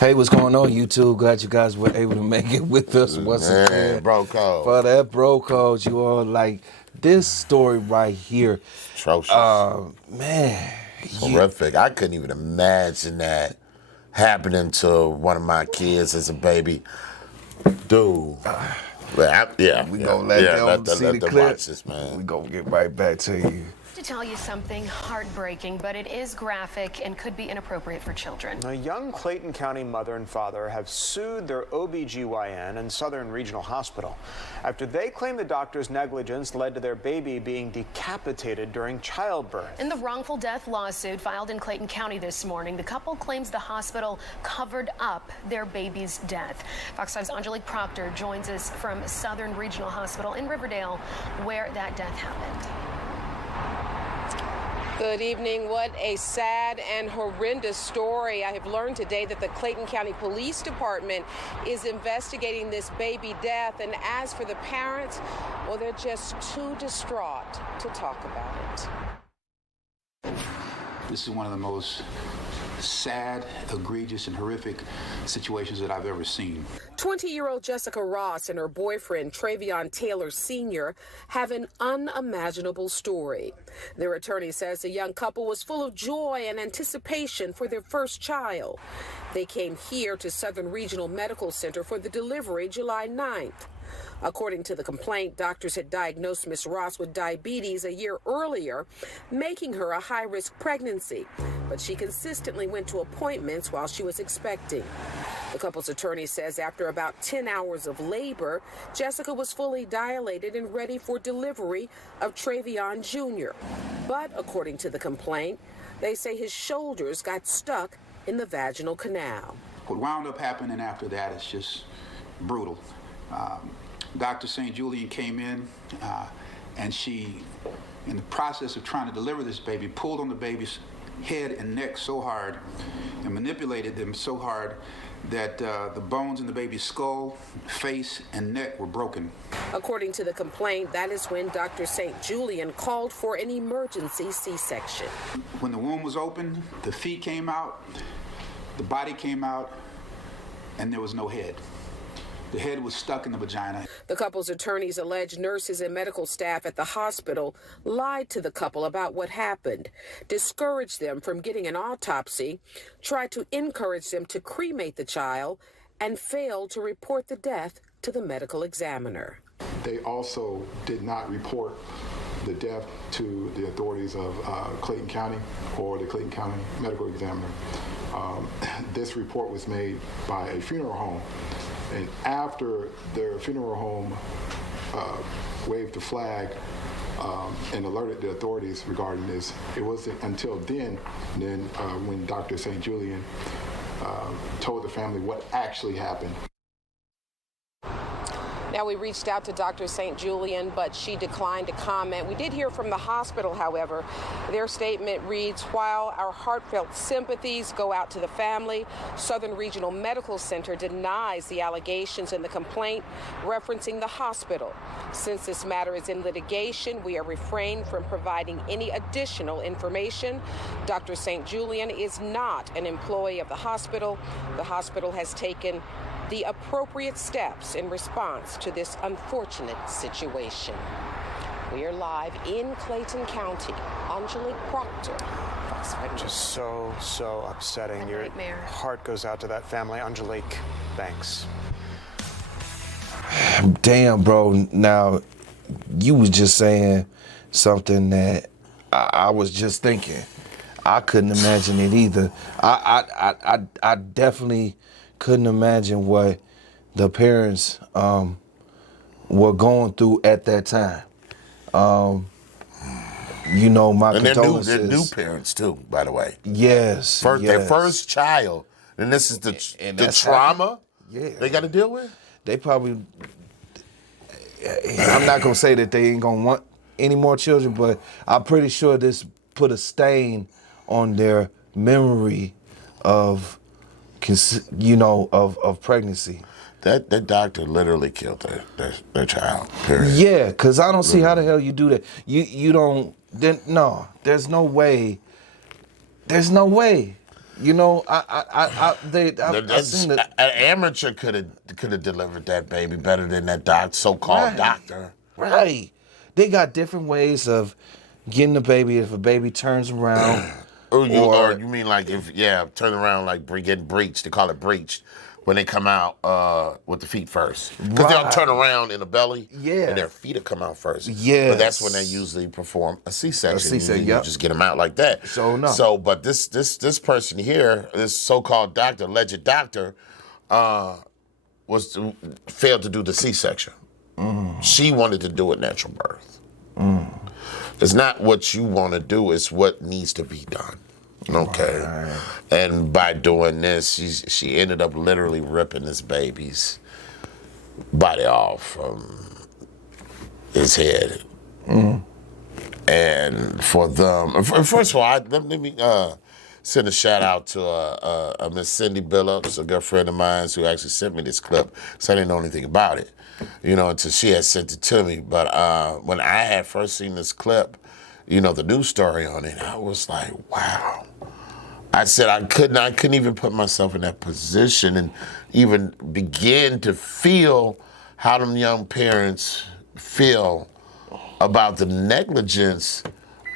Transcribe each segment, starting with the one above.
Hey, what's going on, YouTube? Glad you guys were able to make it with us once again. Bro code. For that bro code, you all like this story right here. Atrocious. Man. Horrific. I couldn't even imagine that happening to one of my kids as a baby. Dude. We gonna let them see the clip. Watch this, man. We gonna get right back to you. To tell you something heartbreaking, but it is graphic and could be inappropriate for children. A young Clayton County mother and father have sued their OB/GYN and Southern Regional Hospital after they claim the doctor's negligence led to their baby being decapitated during childbirth. In the wrongful death lawsuit filed in Clayton County this morning, the couple claims the hospital covered up their baby's death. Fox 5's Angelique Proctor joins us from Southern Regional Hospital in Riverdale, where that death happened. Good evening. What a sad and horrendous story. I have learned today that the Clayton County Police Department is investigating this baby death. And as for the parents, well, they're just too distraught to talk about it. This is one of the most sad, egregious, and horrific situations that I've ever seen. 20-year-old Jessica Ross and her boyfriend, Travion Taylor Sr., have an unimaginable story. Their attorney says the young couple was full of joy and anticipation for their first child. They came here to Southern Regional Medical Center for the delivery July 9th. According to the complaint, doctors had diagnosed Ms. Ross with diabetes a year earlier, making her a high-risk pregnancy. But she consistently went to appointments while she was expecting. The couple's attorney says after about 10 hours of labor, Jessica was fully dilated and ready for delivery of Travion Jr. But according to the complaint, they say his shoulders got stuck in the vaginal canal. What wound up happening after that is just brutal. Dr. St. Julian came in and she, in the process of trying to deliver this baby, pulled on the baby's head and neck so hard and manipulated them so hard that the bones in the baby's skull, face, and neck were broken. According to the complaint, that is when Dr. St. Julian called for an emergency C-section. When the womb was open, the feet came out, the body came out, and there was no head. The head was stuck in the vagina. The couple's attorneys allege nurses and medical staff at the hospital lied to the couple about what happened, discouraged them from getting an autopsy, tried to encourage them to cremate the child, and failed to report the death to the medical examiner. They also did not report the death to the authorities of Clayton County or the Clayton County medical examiner. This report was made by a funeral home. And after their funeral home waved the flag and alerted the authorities regarding this, it wasn't until then when Dr. St. Julian told the family what actually happened. Now, we reached out to Dr. St. Julian, but she declined to comment. We did hear from the hospital, however. Their statement reads, while our heartfelt sympathies go out to the family, Southern Regional Medical Center denies the allegations in the complaint referencing the hospital. Since this matter is in litigation, we are refrained from providing any additional information. Dr. St. Julian is not an employee of the hospital. The hospital has taken the appropriate steps in response to this unfortunate situation. We are live in Clayton County. Angelique Proctor, Fox 5 News. Just so upsetting. Your heart goes out to that family. Angelique, thanks. Damn, bro. Now, you was just saying something that I was just thinking. I couldn't imagine it either. I definitely couldn't imagine what the parents were going through at that time. My condolences. They're new parents too, by the way. Yes. Their first child, and this is the trauma they got to deal with. They probably. I'm not gonna say that they ain't gonna want any more children, but I'm pretty sure this put a stain on their memory of pregnancy. That doctor literally killed their child. Period. Yeah, because I don't see how the hell you do that. You don't. No, there's no way. There's no way. You know, I seen the, An amateur could have delivered that baby better than that so-called doctor. Right. They got different ways of getting the baby if a baby turns around. Or you mean like turn around like getting breached. They call it breached when they come out with the feet first. Because they'll turn around in the belly and their feet will come out first. Yes. But that's when they usually perform a C-section. You just get them out like that. But this person here, this so-called doctor, alleged doctor, failed to do the C-section. She wanted to do a natural birth. It's not what you want to do, it's what needs to be done. Okay. Right. And by doing this, she ended up literally ripping this baby's body off from his head. And for them, first of all, let me send a shout out to a Miss Cindy Billups, a good friend of mine who actually sent me this clip, so I didn't know anything about it, until she had sent it to me. But when I had first seen this clip, the news story on it, I was like, wow. I said I couldn't even put myself in that position and even begin to feel how them young parents feel about the negligence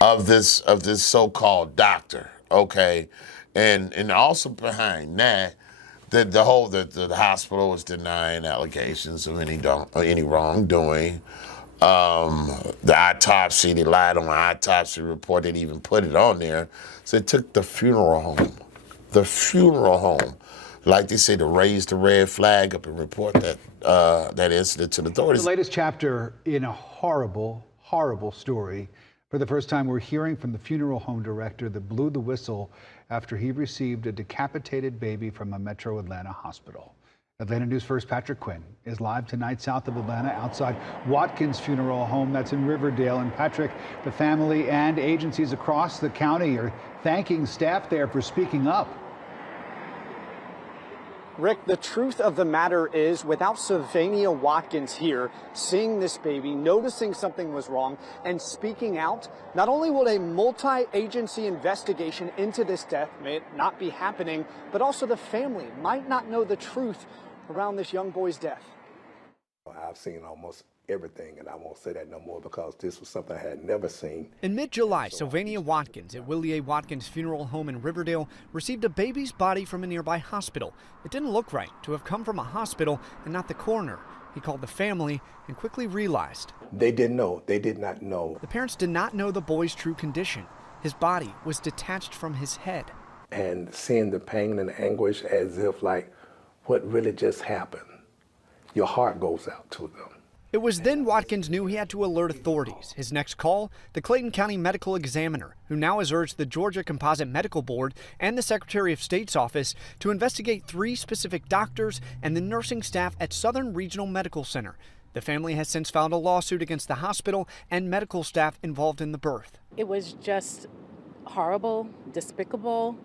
of this so-called doctor. Okay, and also behind that, the hospital was denying allegations of any wrongdoing. The autopsy, they lied on the autopsy report. They didn't even put it on there. So they took the funeral home, like they say, to raise the red flag up and report that incident to the authorities. The latest chapter in a horrible, horrible story. For the first time, we're hearing from the funeral home director that blew the whistle after he received a decapitated baby from a Metro Atlanta hospital. Atlanta News First Patrick Quinn is live tonight south of Atlanta outside Watkins Funeral Home that's in Riverdale. And Patrick, the family and agencies across the county are thanking staff there for speaking up. Rick, the truth of the matter is, without Sylvania Watkins here, seeing this baby, noticing something was wrong, and speaking out, not only will a multi-agency investigation into this death may not be happening, but also the family might not know the truth around this young boy's death. I've seen almost everything, and I won't say that no more because this was something I had never seen. In mid-July, Sylvania Watkins at Willie A. Watkins Funeral Home in Riverdale received a baby's body from a nearby hospital. It didn't look right to have come from a hospital and not the coroner. He called the family and quickly realized. They didn't know. They did not know. The parents did not know the boy's true condition. His body was detached from his head. And seeing the pain and anguish as if like, what really just happened? Your heart goes out to them. It was then Watkins knew he had to alert authorities. His next call, the Clayton County Medical Examiner, who now has urged the Georgia Composite Medical Board and the Secretary of State's office to investigate 3 specific doctors and the nursing staff at Southern Regional Medical Center. The family has since filed a lawsuit against the hospital and medical staff involved in the birth. It was just horrible, despicable,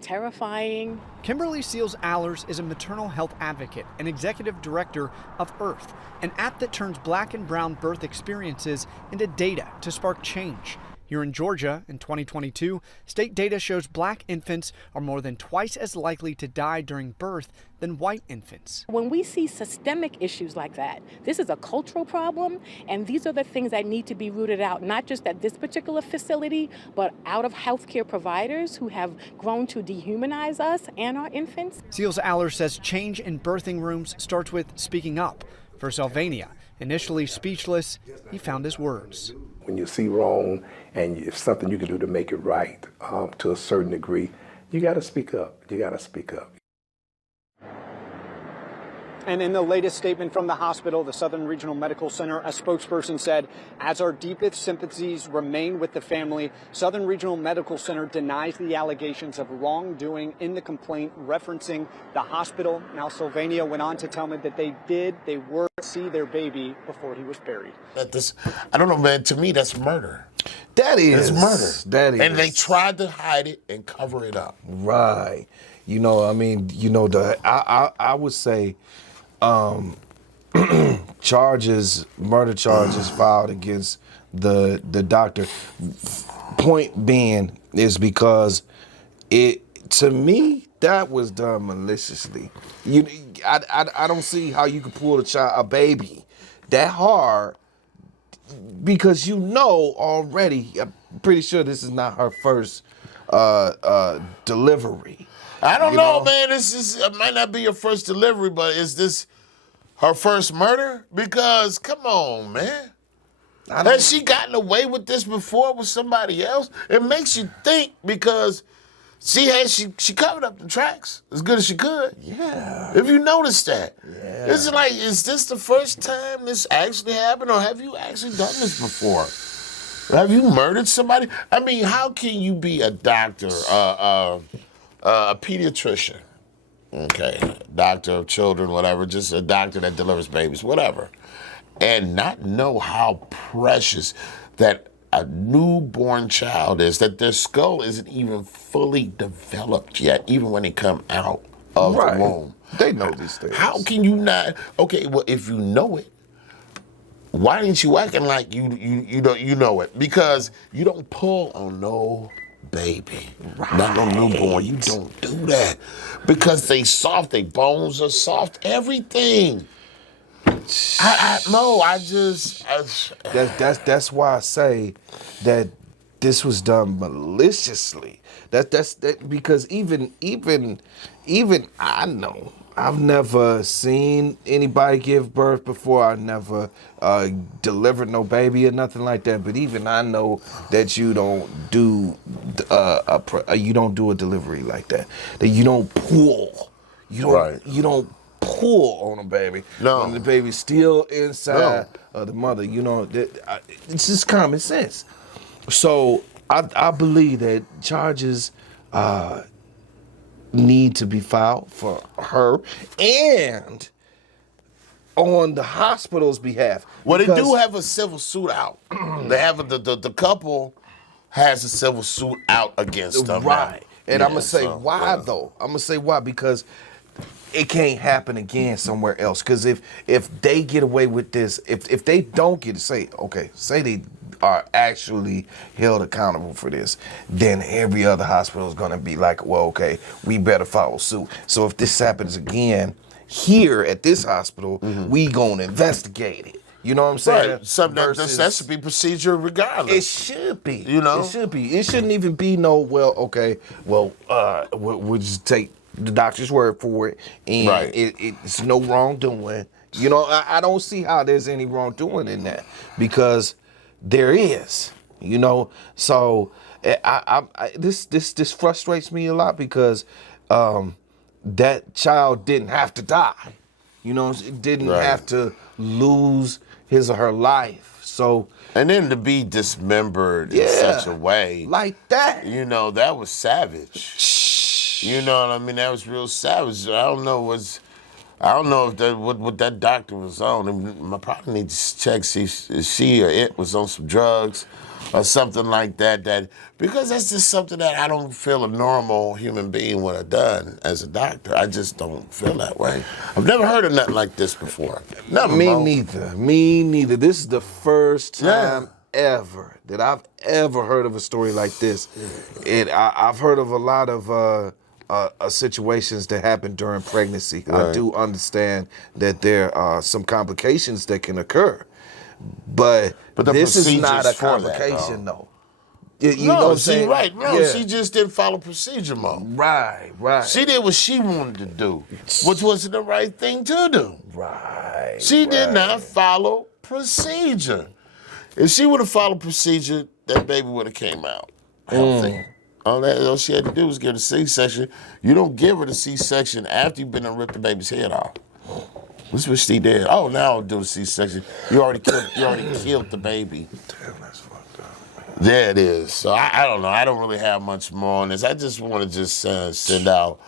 terrifying. Kimberly Seals-Allers is a maternal health advocate and executive director of Earth, an app that turns Black and brown birth experiences into data to spark change. Here in Georgia, in 2022, state data shows Black infants are more than twice as likely to die during birth than white infants. When we see systemic issues like that, this is a cultural problem, and these are the things that need to be rooted out, not just at this particular facility, but out of healthcare providers who have grown to dehumanize us and our infants. Seals-Allers says change in birthing rooms starts with speaking up. For Sylvania, initially speechless, he found his words. When you see wrong and it's something you can do to make it right to a certain degree, you got to speak up. You got to speak up. And in the latest statement from the hospital, the Southern Regional Medical Center, a spokesperson said, as our deepest sympathies remain with the family, Southern Regional Medical Center denies the allegations of wrongdoing in the complaint referencing the hospital. Now, Sylvania went on to tell me that they were to see their baby before he was buried. I don't know, man. To me, that's murder. That is. It's murder. That is. And they tried to hide it and cover it up. Right. I would say murder charges filed against the doctor. Point being is because To me, that was done maliciously. I don't see how you could pull a baby that hard, because you know already. I'm pretty sure this is not her first delivery. I don't know, man. It might not be your first delivery, but is this her first murder? Because come on, man. Has she gotten away with this before with somebody else? It makes you think, because she covered up the tracks as good as she could. Yeah. If you notice that. Yeah. It's like, is this the first time this actually happened, or have you actually done this before? Have you murdered somebody? I mean, how can you be a doctor, a pediatrician, okay, doctor of children, whatever, just a doctor that delivers babies, whatever, and not know how precious that a newborn child is, that their skull isn't even fully developed yet, even when they come out of the womb. They know these things. How can you not? Okay, well, if you know it, why ain't you acting like you know it? Because you don't pull on no baby, not no newborn. You don't do that because they soft. They bones are soft. Everything. That's why I say that this was done maliciously. That's because even I know. I've never seen anybody give birth before. I never delivered no baby or nothing like that. But even I know that you don't do a delivery like that. That you don't pull. You don't pull on a baby. No. When the baby's still inside of the mother. It's just common sense. So I believe that charges need to be filed for her and on the hospital's behalf. Well, they do have a civil suit out. They have the couple has a civil suit out against them. Right. And Yeah, I'm gonna say why though. I'm gonna say why, because it can't happen again somewhere else. Because if they get away with this, if they don't get say they are actually held accountable for this, then every other hospital is going to be like, well, okay, we better follow suit. So if this happens again here at this hospital, we going to investigate it. You know what I'm saying? Right. That should be procedure regardless. It should be. It should be. It shouldn't even be no, we'll just take the doctor's word for it, and it's no wrongdoing. I don't see how there's any wrongdoing in that, because there is, So this frustrates me a lot, because that child didn't have to die. It didn't have to lose his or her life. So, and then to be dismembered in such a way like that, that was savage. You know what I mean? That was real savage. I don't know if what that doctor was on. I probably need to check see if she or it was on some drugs or something like that. Because that's just something that I don't feel a normal human being would have done as a doctor. I just don't feel that way. I've never heard of nothing like this before. Never. Me neither. This is the first time ever that I've ever heard of a story like this. I've heard of a lot of situations that happen during pregnancy. I do understand that there are some complications that can occur, but this is not a complication, though. You know what I'm saying? Right. No, she just didn't follow procedure, Mo. Right. She did what she wanted to do, which wasn't the right thing to do. Right. She did not follow procedure. If she would have followed procedure, that baby would have came out healthy. All she had to do was get a C-section. You don't give her the C-section after you've been and ripped the baby's head off. That's what she did. Oh, now I'll do a C-section. You already killed the baby. Damn, that's fucked up, man. There it is. So I don't know. I don't really have much more on this. I just want to just send out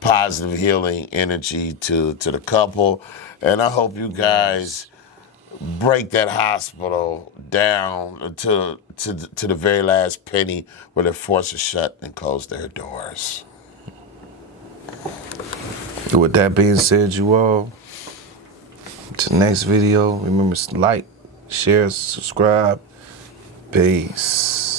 positive healing energy to the couple, and I hope you guys break that hospital down to the very last penny, where they force it shut and close their doors. With that being said, you all, to the next video, remember to like, share, subscribe. Peace.